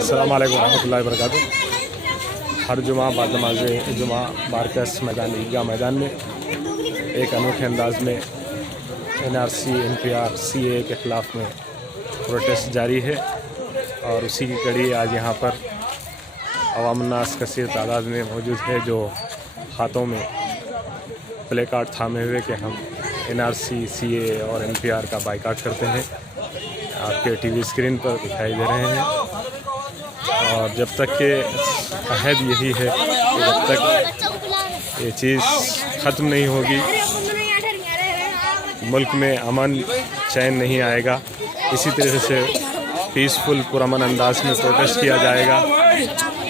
अस्सलाम वालेकुम रहमतुल्लाहि व बरकातुहू। हर जुमा बाद नमाज जुमा मार्कस मैदान ईदगाह मैदान में एक अनोखे अंदाज में NRC NPR CAA के ख़िलाफ़ में प्रोटेस्ट जारी है और उसी की कड़ी आज यहाँ पर अवामुन्नास कसीर तादाद में मौजूद है, जो हाथों में प्ले कार्ड थामे हुए कि हम NRC CAA और NPR का बाइकाट करते हैं। आपके टीवी स्क्रीन पर दिखाई दे रहे हैं और जब तक के अहद यही है कि जब तक ये चीज़ ख़त्म नहीं होगी मुल्क में अमन चैन नहीं आएगा। इसी तरह से पीसफुल पुरअमन अंदाज में प्रोटेस्ट किया जाएगा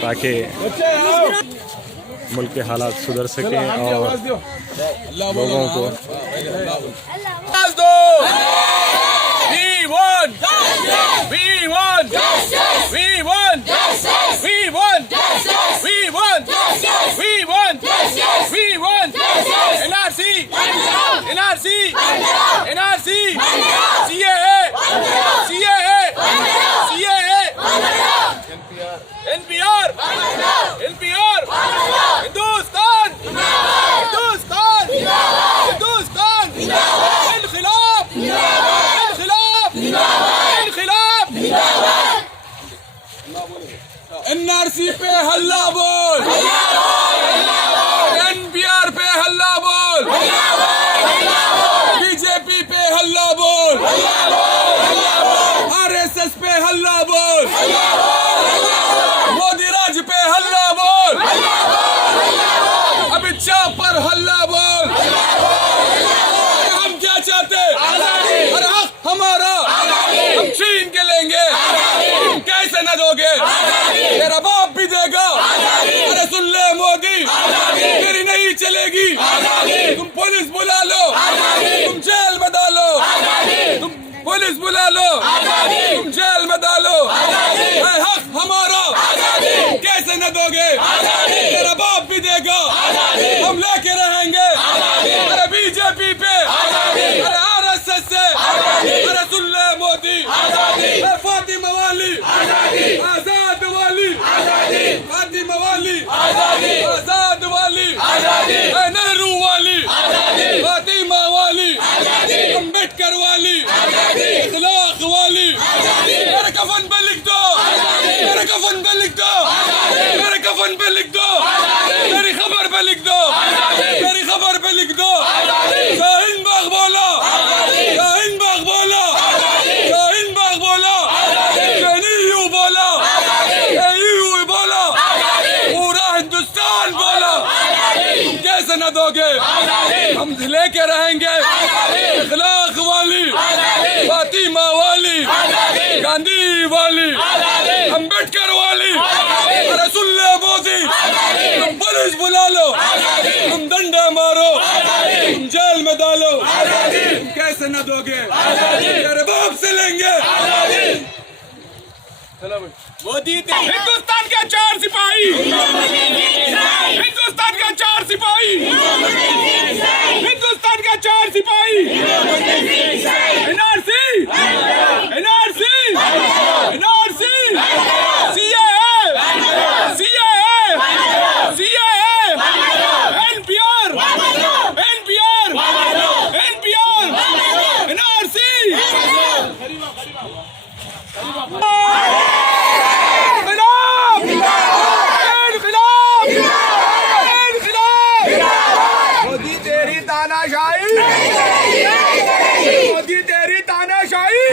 ताकि मुल्क के हालात सुधर सकें और लोगों को NRC पे हल्ला बोल, NPR पे हल्ला बोल, BJP पे हल्ला बोल, RSS पे हल्ला बोल, मोदी राज पे हल्ला बोल, अमित शाह पर हल्ला बोल। हम क्या चाहते? अरे हक हमारा, हम छीन के लेंगे, तुम कैसे न दोगे? तेरा बाप भी देगा। अरे सुन ले मोदी, तेरी नहीं चलेगी। तुम पुलिस बुला लो, तुम जेल में डालो, तुम पुलिस बुला लो, तुम जेल में डालो। है हक हमारा, कैसे न दोगे? तेरा बाप भी देगा, हम लेके रहेंगे। अरे बीजेपी पे, अरे RSS से, अरे सुन ले मोदी, फातिमा वाली आजाद वाली, फातिमा वाली आजाद वाली, नेहरू वाली, फातिमा वाली, अम्बेडकर वाली, इखलाक वाली। मेरे कफन पे लिख दो, मेरे कफन पे लिख दो, मेरे कफन पे लिख दो, मेरी खबर पे लिख दो, मेरी खबर पे लिख दो। शाहीन बाग बोलो, शाहीन बाग बोलो, शाहीन बाग बोलो, JNU बोलो, AU बोलो, पूरा हिंदुस्तान बोलो। तुम कैसे न दोगे? हम लेके रहेंगे। इखलाक वाली, फातिमा वाली, गांधी वाली, अम्बेडकर वाली। अरे सुन ले मोदी, तुम पुलिस बुला लो, तुम डंडा मारो, तुम जेल में डालो। तुम कैसे न दोगे? तेरे बाप से लेंगे। मोदी हिंदुस्तान के 4 सिपाही, हिंदुस्तान के 4 सिपाही, हिंदुस्तान के 4 सिपाही। NRC, NRC, NRC, CAA, CAA, CAA, NPR, NPR, NPR, NRC। Modi तेरी तानाशाही, मोदी तेरी तानाशाही।